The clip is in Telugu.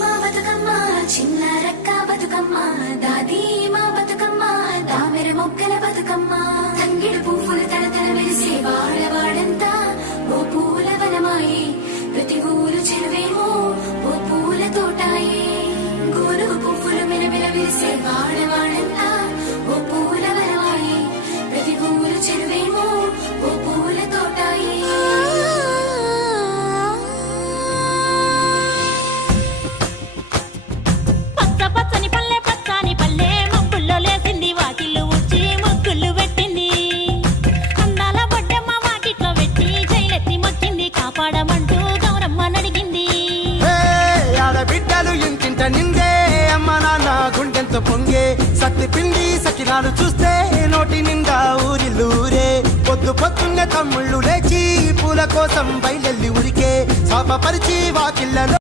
మా బతుకమ్మ చిన్న రక్క బతుకమ్మ దాది మా బతుకమ్మ దామెర మొక్కల బతుకమ్మ తంగిడు పువ్వులు తడతడ మెరిసే వాడవాడంతా ఓ పూల వనమాయే ప్రతి ఊరు చెరువేమో ఓ పూల తోటాయే గోరు పువ్వులు మెరమెర మెరిసే వాడవాడంతా ఓ పూల వనమాయే ప్రతి ఊరు చెరువేమో ఓ పూల తోటాయే బిడ్డలు ఇంటింట నిందే అమ్మ నాన్న గుండెంతో పొంగే సత్తి పిండి సకినాలు చూస్తే నోటి నిండా ఊరిల్లూరే పొద్దు పొద్దున్నే తమ్ముళ్ళు లేచి పూల కోసం బయలెల్లి ఉరికే శాపపరిచి వాకిళ్ళలో